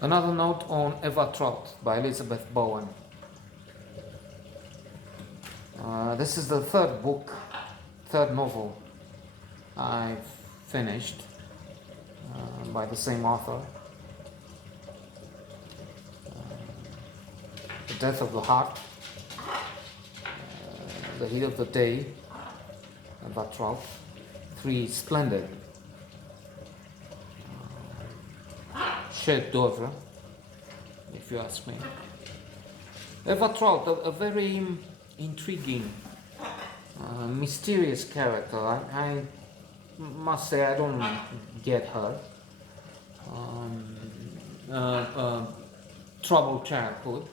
Another note on Eva Trout by Elizabeth Bowen. This is the third novel I've finished by the same author. The Death of the Heart, The Heat of the Day, Eva Trout. 3 splendid chef d'oeuvre, if you ask me. Eva Trout, a very intriguing, mysterious character. I must say I don't get her. Troubled childhood,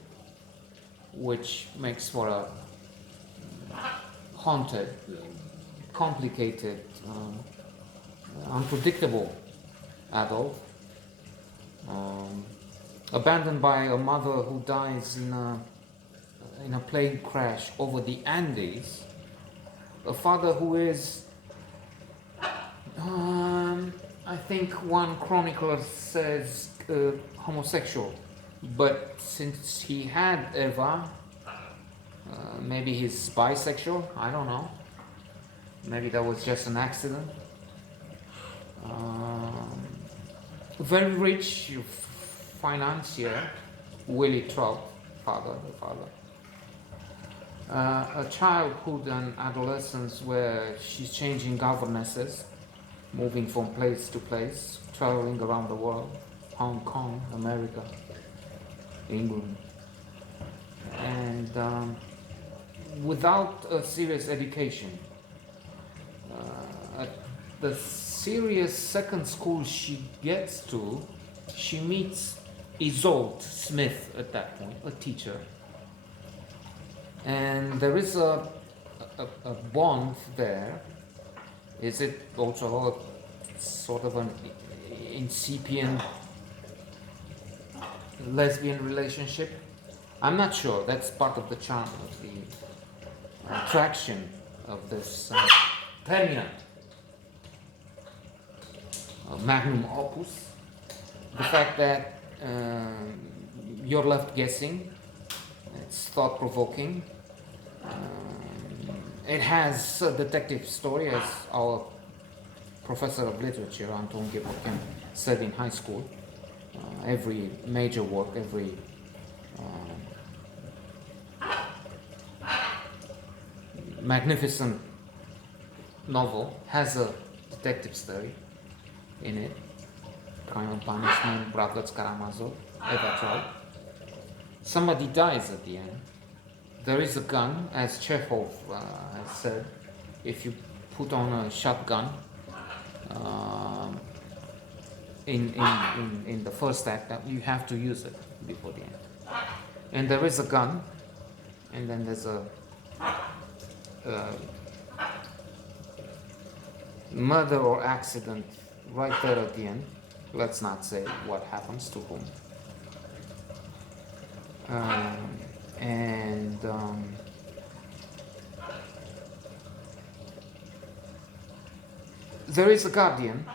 which makes for a haunted, complicated, unpredictable adult. Abandoned by a mother who dies in a plane crash over the Andes. A father who is, I think one chronicler says, homosexual. But since he had Eva, maybe he's bisexual, I don't know. Maybe that was just an accident. Very rich financier, Willie Trout, the father. A childhood and adolescence where she's changing governesses, moving from place to place, traveling around the world, Hong Kong, America, England. And without a serious education. At the serious second school she gets to, she meets Isolde Smith at that point, a teacher. And there is a bond there. Is it also a sort of an incipient lesbian relationship? I'm not sure. That's part of the charm of the attraction of this poignant magnum opus. The fact that you're left guessing, it's thought-provoking. It has a detective story, as our professor of literature, Anton Gevorkyan, said in high school. Every major work, every magnificent novel has a detective story in it. Crime and Punishment, Bratwurst Karamazov, Eva Trout. Somebody dies at the end. There is a gun, as Chekhov has said. If you put on a shotgun in the first act, you have to use it before the end. And there is a gun, and then there's a murder or accident right there at the end. Let's not say what happens to whom. There is a guardian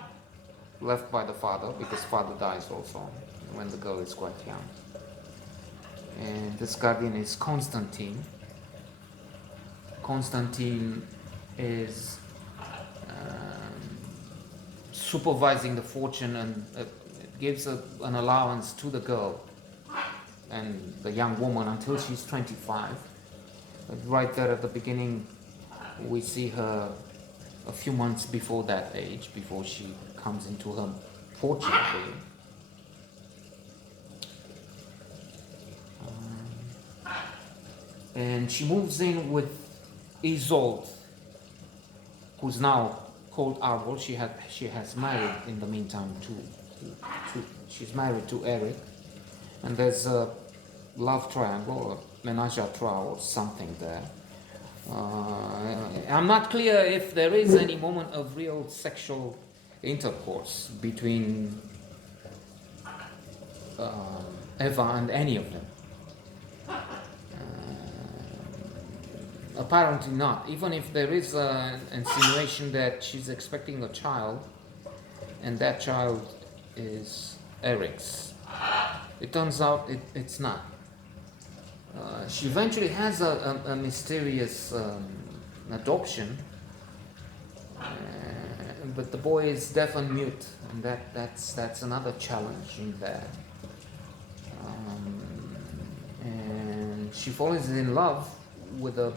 left by the father, because father dies also when the girl is quite young. And this guardian is Constantine. Constantine is supervising the fortune and gives an allowance to the girl and the young woman until she's 25. But right there at the beginning, we see her a few months before that age, before she comes into her fortune, really. And she moves in with Isolde, who's now called Arbol. She has married in the meantime she's married to Eric, and there's a love triangle, a menage a trois or something there. I'm not clear if there is any moment of real sexual intercourse between Eva and any of them. Apparently not. Even if there is an insinuation that she's expecting a child, and that child is Eric's. It turns out it's not. She eventually has a mysterious adoption, but the boy is deaf and mute, and that's another challenge in there. And she falls in love with a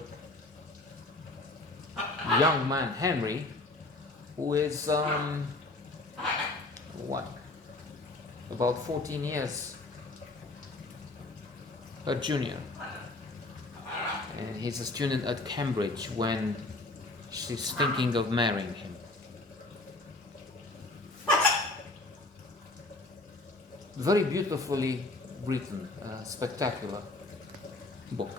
young man, Henry, who is about 14 years her junior, and he's a student at Cambridge when she's thinking of marrying him. Very beautifully written, spectacular book.